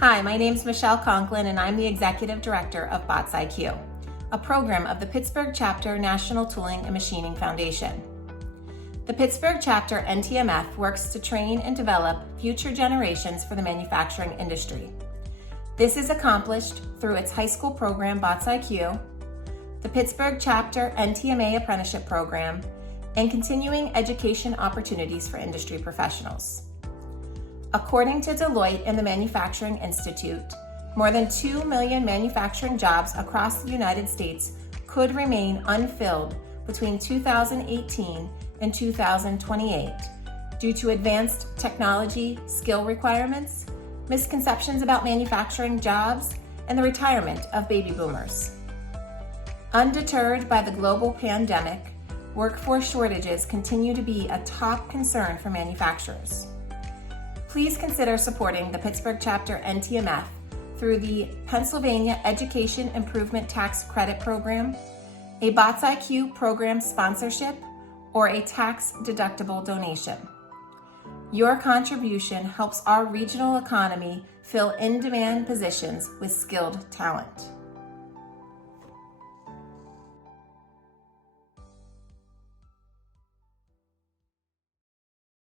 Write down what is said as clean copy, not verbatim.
Hi, my name is Michelle Conklin, and I'm the Executive Director of Bots IQ, a program of the Pittsburgh Chapter National Tooling and Machining Foundation. The Pittsburgh Chapter NTMF works to train and develop future generations for the manufacturing industry. This is accomplished through its high school program, Bots IQ, the Pittsburgh Chapter NTMA Apprenticeship Program, and continuing education opportunities for industry professionals. According to Deloitte and the Manufacturing Institute, more than 2 million manufacturing jobs across the United States could remain unfilled between 2018 and 2028 due to advanced technology skill requirements, misconceptions about manufacturing jobs, and the retirement of baby boomers. Undeterred by the global pandemic, workforce shortages continue to be a top concern for manufacturers. Please consider supporting the Pittsburgh Chapter NTMF through the Pennsylvania Education Improvement Tax Credit Program, a Bots IQ program sponsorship, or a tax-deductible donation. Your contribution helps our regional economy fill in-demand positions with skilled talent.